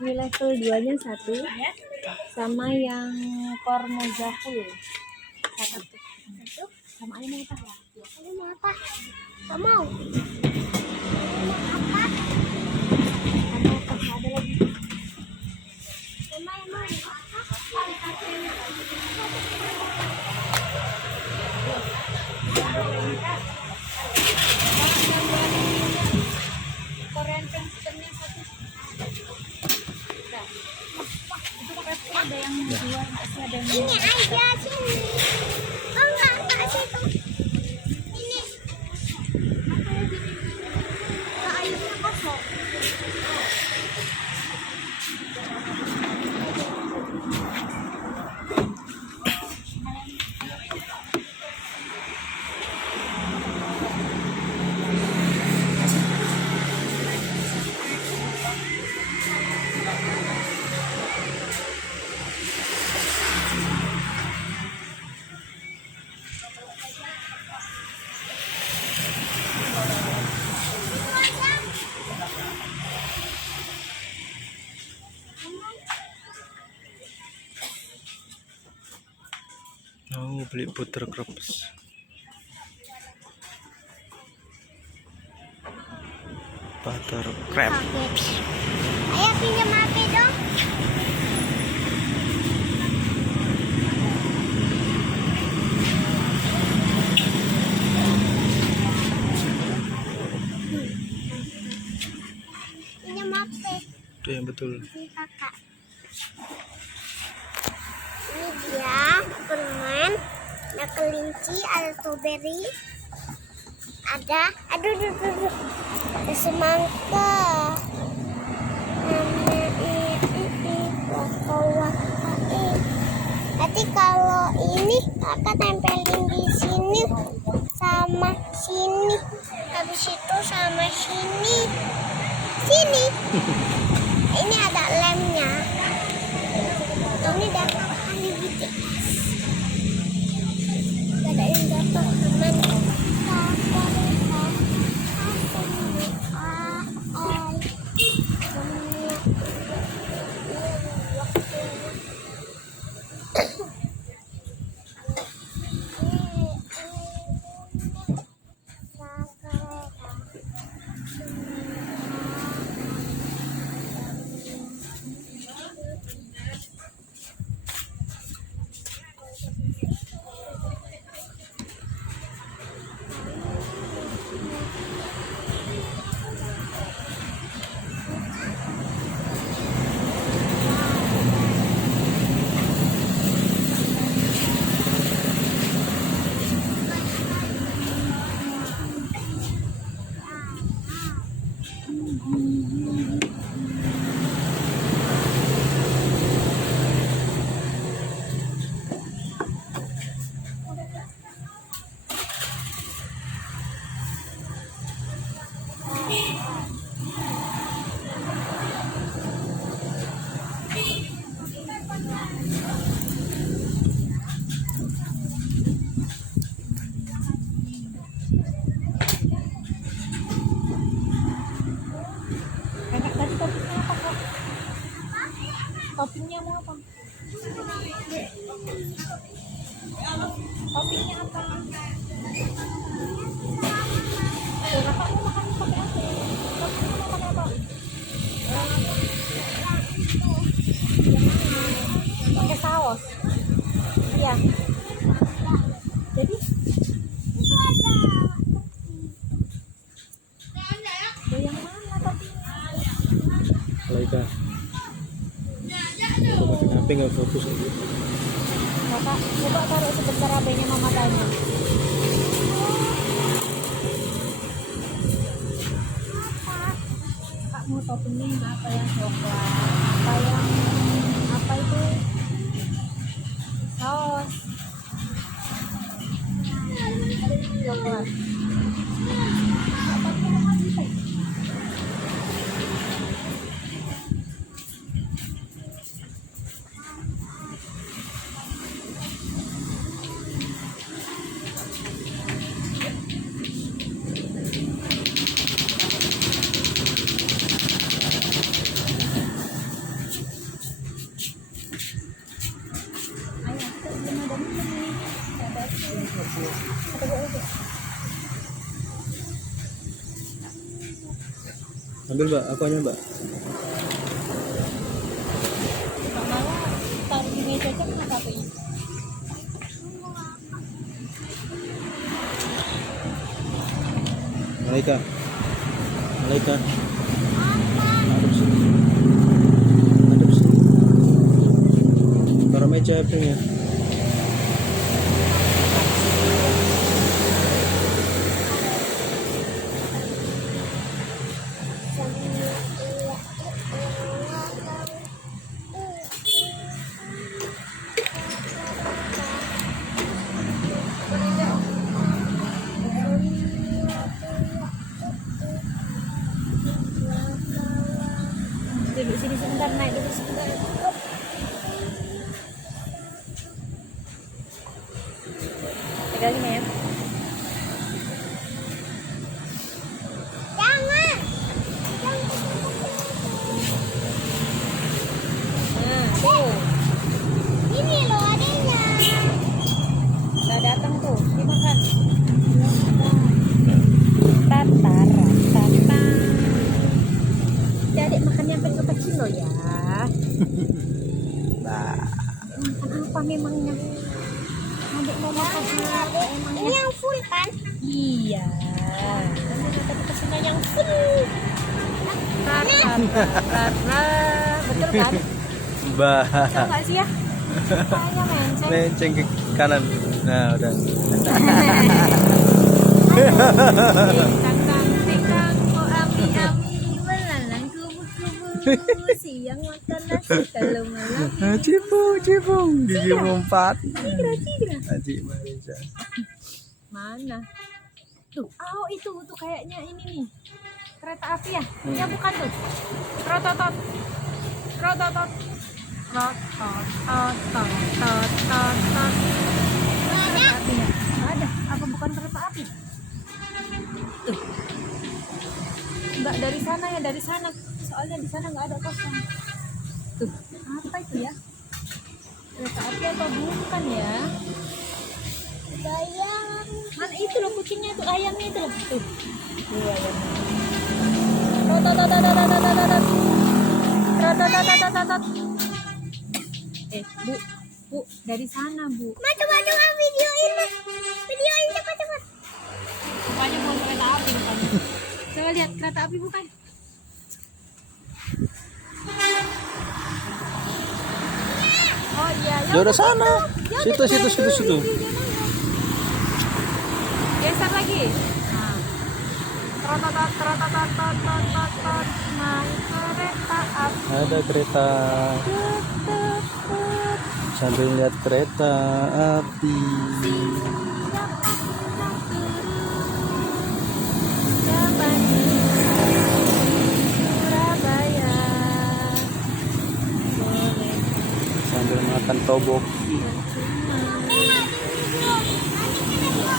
Ini level 2-nya 1 sama yang kormoza full. Satu. Sama ini apa? Ini mau apa? Gak mau. Ini mau apa? Sama apa? Ada lagi. Emang Korean Princetonnya 1. Ada yang di luar, masih ada yang di ini aja sini. Oh enggak situ. Ini. Nah, airnya kosong. Oh, beli butter crepes. Butter crepes. Ayo pinjam HP dong. Pinjam HP. Itu yang betul. Ini kakak. Ini dia permen. Ada kelinci, ada strawberry, ada aduh. Ada semangka. Nanti kalau ini kakak tempelin di sini sama sini, habis itu sama sini. Ini ada lemnya. Ini dapat hari BTS. Ada yang jatuh teman. Enak tadi toppingnya apa kak? Toppingnya mau apa? Toppingnya apa? Kakak mau makan pakai apa? Toppingnya mau pakai apa? Pakai saus. Iya. Jadi yang mana toppingnya? Laika. Kenapa nggak fokus aja? Kakak, coba taruh sebentar HP-nya mama tanya. Kak mau toppingnya yang apa, yang coklat? Apa yang apa itu? Saus. Coklat. Ambil mbak, akuanya mbak. Mbak malah taruh di meja aja kenapa HP-nya? Malaika. Malaika. Adep sini. Adep sini. Taruh meja HP-nya. Duduk sini sebentar, naik dulu sebentar. Pegangin ya. Jangan. Nah, tuh. Ini loh adanya. Udah datang tuh, dimakan. Tatar, tatar. Adik makan yang kecil-kecil loh ya. Makan apa memangnya? Adik mau makan apa Ini emangnya? yang full kan? Iya. Kita pesennya yang full. Rara, betul kan? Mbak. Coba sih ya. Kayaknya menceng. Menceng ke kanan. Nah, udah. Tengkang, oh ami, melalang kubu-kubu. Siang makan nasi, kalau malam Cipung. Gigi empat. tigra. Aji Marisa. Mana? Tuh, oh itu tuh kayaknya ini nih. Kereta api ya? Ya bukan tuh. Rototot. Rototot. Rototot. Kereta api ya? Nggak ada. Apa bukan kereta api? Tuh. Enggak dari sana ya, dari sana. Soalnya di sana nggak ada kosong. Tuh, apa itu ya? Kereta api apa bukan ya? Bayang. Mana itu loh kucingnya itu, ayamnya itu loh. Tuh. Tuh ayamnya. Rototot. Bu, dari sana, Bu. Coba videoin mas. Videoin cepat. Rupanya bukan kereta api depannya. Coba lihat kereta api bukan? Oh iya, Ya udah sana. Situ. Geser lagi. Nah. Trototot, naik kereta api. Ada kereta. Sambil lihat kereta api. Surabaya. Sambil makan toboki.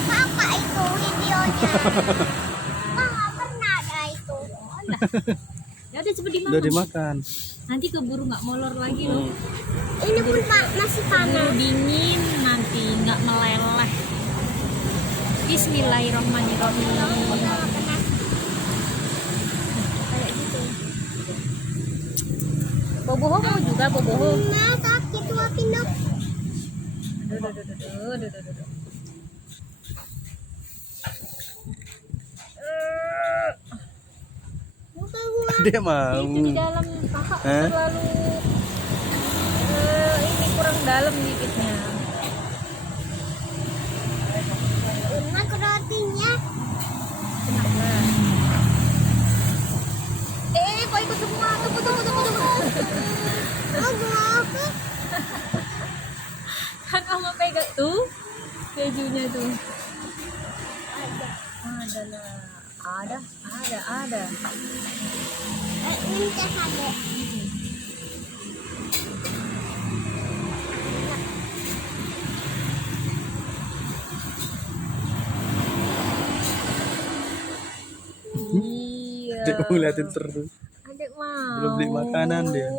Kakak itu videonya. Nggak pernah ada itu. Ya udah cepet dimakan. Udah dimakan. Nanti keburu nggak molor lagi loh. Ini pun masih Keburu panas. dingin nanti nggak meleleh. Bismillahirrahmanirrahim. Kayak gitu. Boboho mau juga boboho. Nah, sakit suapin dong. Aduh. Bukan gua. Dia mau. Itu di dalam kakak Hah? terlalu ini kurang dalam dikitnya. Enak rotinya. Kenapa? Kok ikut semua? Tunggu. Oh, gua apa? Kan Oma pegang tuh kejunya tuh. Ada. Ini ada. Iya. Dia mau liatin terus. Adek mau. Belum beli makanan dia.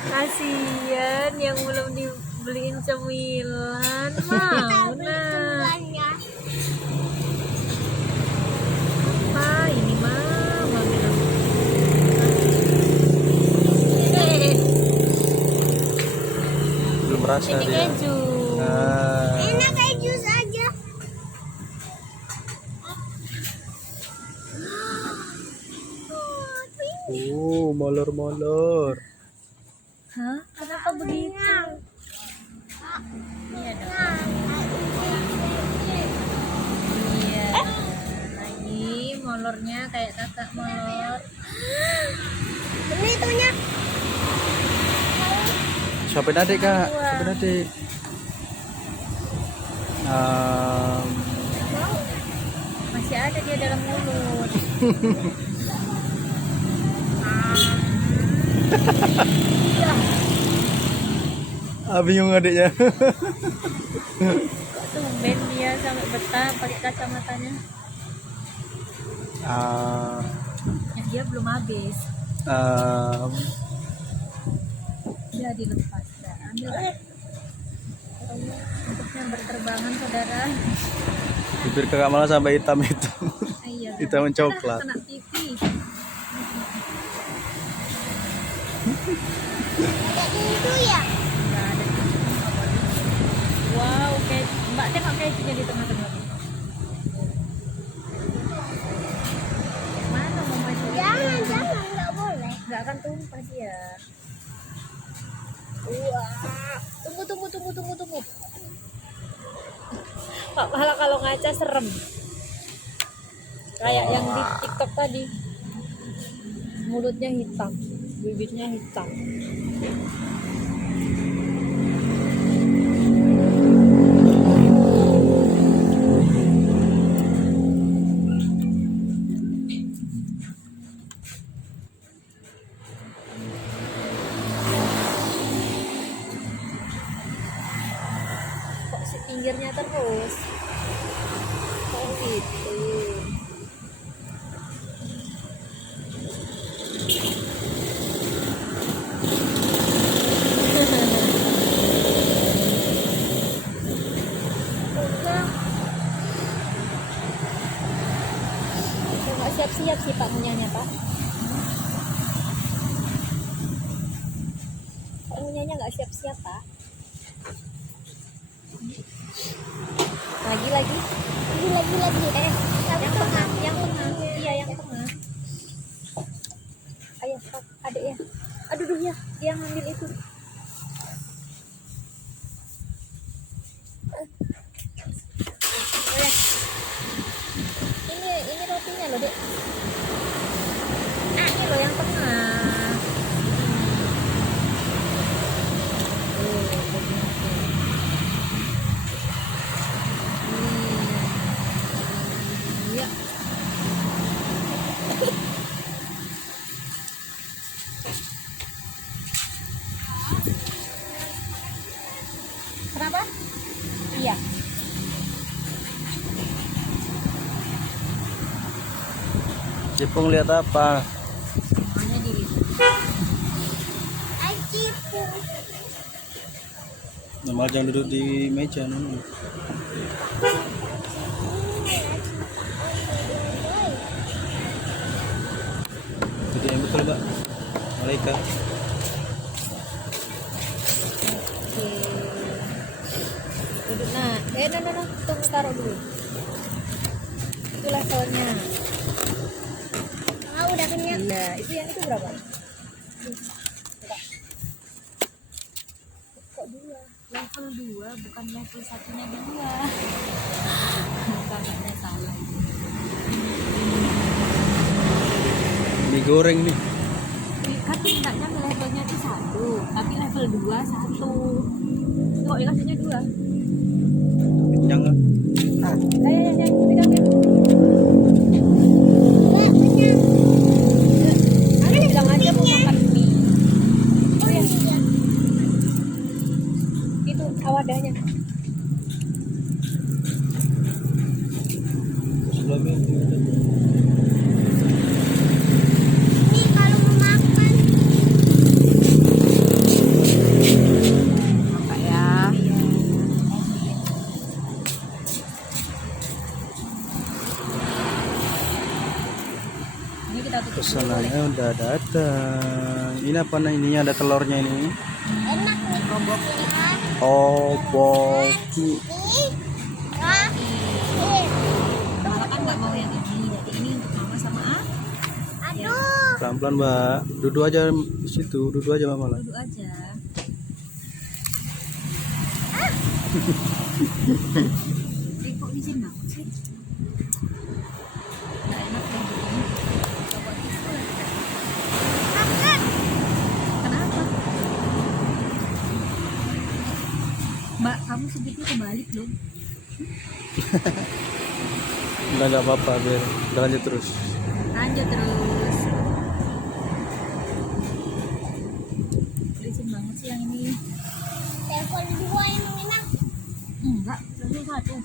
Kasian yang belum dibeliin cemilan. Mau nah. Bulannya. Apa ini mah? rasa Ini dia. keju. Nah, Enak kayak jus aja. molor-molor. Hah? Kenapa begitu? Iya dong. Iya. Lagi molornya kayak kakak molor. Ini itunya. Suapin adik kak, suapin adik. Masih ada dia dalam mulut. Bingung adiknya. Tumben dia sampai betah pakai kacamatanya. Ya, dia belum habis. Dia dilepas. Dah, ambil. Untuk yang berterbangan saudara. Bibir kakak malah sampai hitam-hitam. Iya. Hitam coklat. Kena TV. Kayak itu ya. Nggak ada TV. Wow, kayak Mbak tengok kejunya di tengah-tengah. Mana mau maju? Jangan, nggak boleh. Nggak akan tumpah dia. Wah, tunggu. Pak, malah kalau ngaca serem. Kayak yang di TikTok tadi. Mulutnya hitam, bibirnya hitam. Kok si pinggirnya terus? Kok gitu? Nggak siap-siap sih Pak ngunyahnya Pak. Pak ngunyahnya nggak siap-siap Pak. Lagi. Lagi. Yang tengah. Iya yang tengah. Ayo Pak, adek ya. Aduh ya, dia ngambil itu. Ini rotinya loh dek. Ini loh yang tengah. Iya. Kenapa? Iya. Cipung lihat apa? Semuanya di Acipu. Normal jangan duduk di meja nih. Jadi yang betul mbak. Malaikat. Oke. Duduk nah. No. Tunggu taruh dulu. Itu levelnya. Udah kenyang. Iya, itu yang itu berapa? Kok 2? Level 2 bukan level satunya 2. Kakaknya salah. Mie goreng nih. Kan mintanya levelnya itu 1, tapi level 2 1. Kok dikasihnya 2? Kenyang kan? Ayo, pegangin. Nggak kenyang. Ayo bilang aja mau makan mie. Oh iya. Itu wadahnya. Sebelumnya Ini kalau mau makan. Apa ya? Ini kita tutup dulu. pesanannya udah datang. Ini apa nih? Ininya ada telurnya ini. Enak nih. Robok. Topoki. Mama kan nggak mau yang ini, jadi ini untuk mama sama Aduh. Pelan-pelan mbak, duduk aja di situ, duduk aja mama lah. duduk aja. Kok izin banget sih? Nggak enak kayak gini. Coba tisu lagi. Kenapa? Mbak, kamu sedikit kebalik loh. Nggak apa-apa, biar udah lanjut terus. Lanjut terus. Berisik banget sih yang ini. Telepon dua yang menang. Enggak, satu.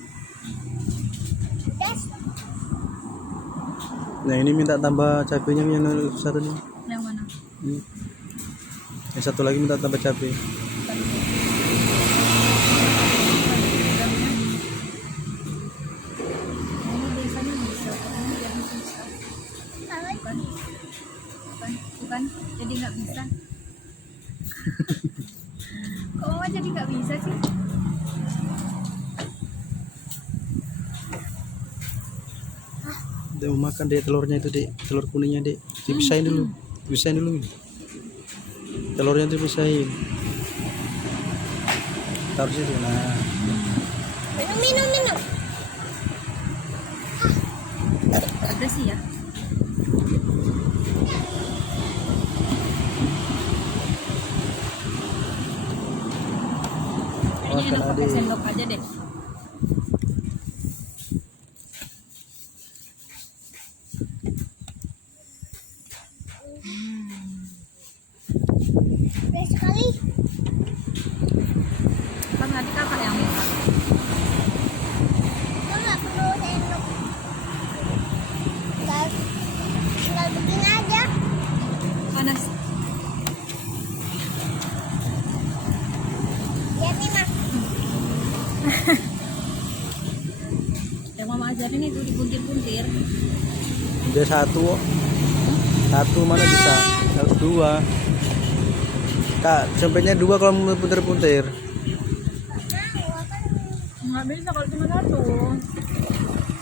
Yes. Nah ini minta tambah cabenya yang satu nih. Yang mana? Ini. Yang satu lagi minta tambah cabai. Ini biasanya bisa, ini yang susah. Bukan, jadi nggak bisa. Kok mama jadi nggak bisa sih? Dia mau makan deh telurnya itu deh, telur kuningnya deh. Dipisahin dulu, pisahin dulu. Telurnya tuh pisahin. Taruh situ. Nah, Minum. Udah sih ya. Kayaknya enak pakai sendok aja deh. Beres sekali. Kan tadi kakak yang minta. Lo nggak perlu sendok. Tinggal begini aja. Panas. Lihat nih mas. Yang mama ajarin itu dibuntir-buntir. dia satu. Satu mana bisa? Harus dua. Kak, sampainya dua kalau mau punter-punter. Nggak bisa kalau cuma satu.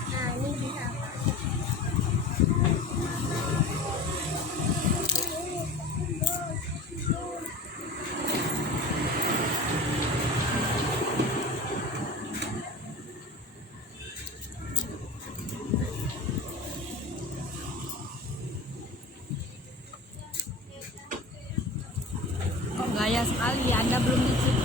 Nah ini bisa apa? Kok gaya sekali, Anda belum nyicip.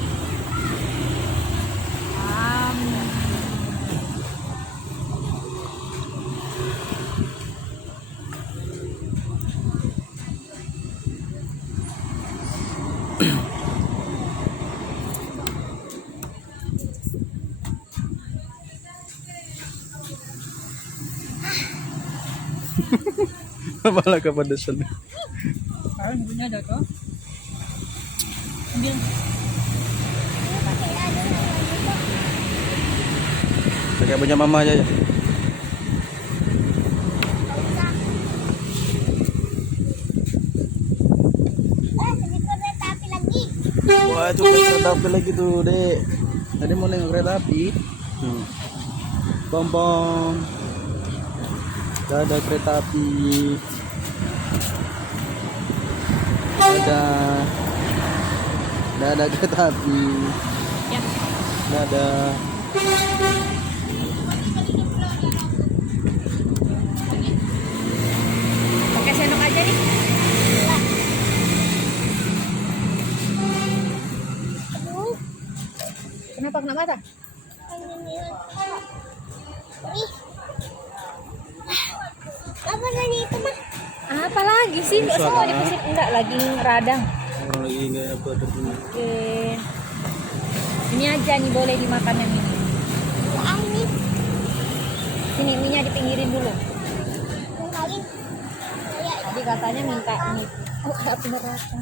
Malah kepedesan. Sekarang punya ada tuh. Ambil. Ini pakai aja gitu. Pakai punya mama aja ya. Nggak usah. Sedikit kereta api lagi. Wah itu kereta api lagi tuh dek. Tadi mau nengok kereta api. Pom. Ada kereta api. Ada kereta api. Ya. Ada. Pakai sendok aja nih. Aduh. Kenapa kena mata? Ih. Apa tadi itu mah? Apa lagi sih? Bisa, Semua Kak. dipisik enggak lagi radang. Orang lagi nggak apa ada punya. Oke. Ini aja nih boleh dimakan yang ini. Ya ini. Sini minyak dipinggirin dulu. Tinggalin. Kayak Tadi katanya minta ini. Oh, enggak bener rata.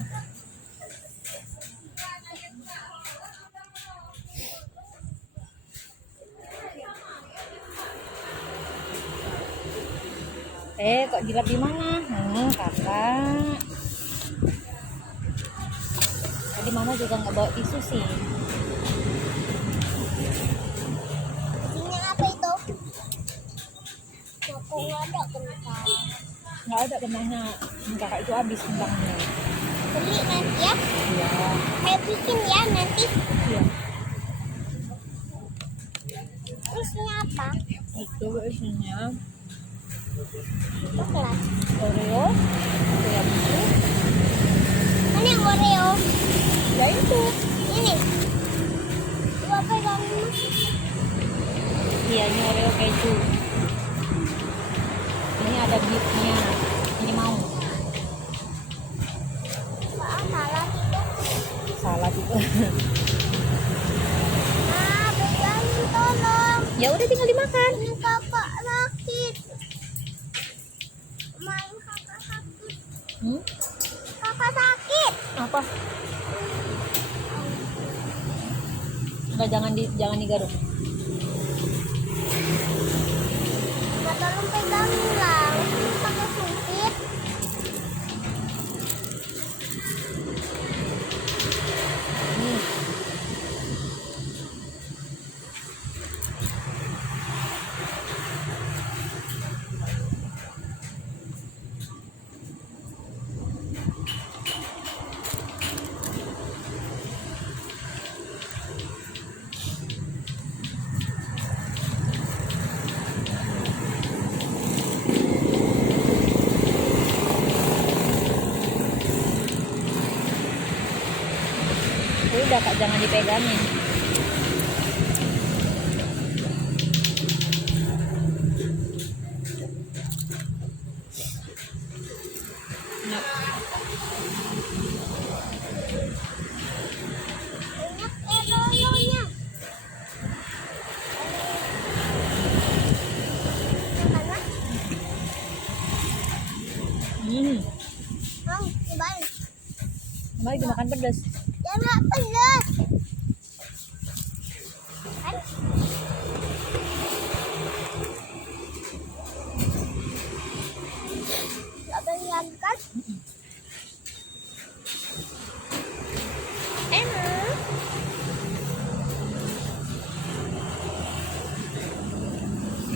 Kok dilap di mana? Kakak. Tadi mama juga nggak bawa tisu sih. Kok nggak ada kentang? Nggak ada kentangnya. Kakak itu habis kentangnya. Beli nanti ya. Iya. Saya bikin ya nanti. Iya. Terusnya apa? Itu isinya Coklat. Oreo, tiramisu, Mana yang Oreo? ya itu. Ini. Coba pegang dulu. Iya, ini Oreo keju. Ini ada beefnya. Ini mau. Wah, salah itu. Salah juga. Ah, pegangin tolong. Ya udah tinggal dimakan. Ini kakak sakit. Main kakak sakit. Hmm? Kakak sakit. Apa? Enggak, jangan digaruk. Nah, tolong pegangin lah. Ini pakai sumpit. Hmm. Udah Kak, jangan dipegangin. Nah, Banyak Oreo-nya. Makan lah. Cobain. mari dimakan pedas. Jangan pedas. Kan? Gak banyak kan? Enak.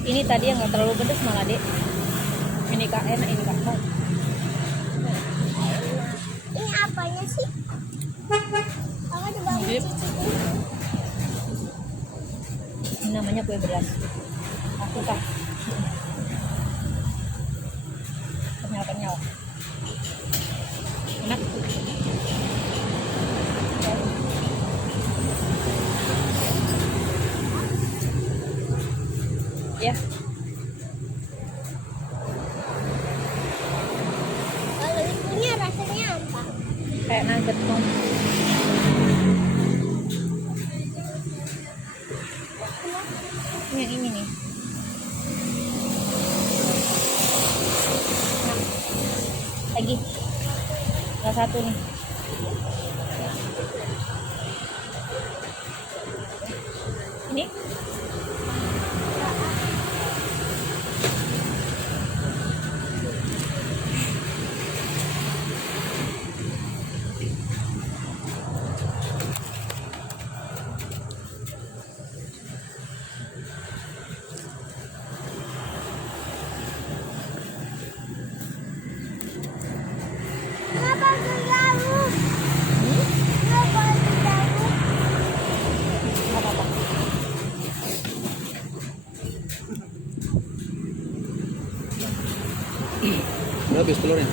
Ini tadi yang nggak terlalu pedas malah dek. Ini Kak enak, ini Kak mau. Ini apanya sih? Kakak coba Dip. mencicipi. Ini namanya kue beras. Aku Kak. Kenyal. Enak. Ya, Kalau itunya rasanya apa? kayak nugget mau. Ini yang ini nih. Nah, lagi. Yang satu nih. Ini. Kenapa jauh? Kenapa jauh? Nggak apa-apa. Udah habis telurnya.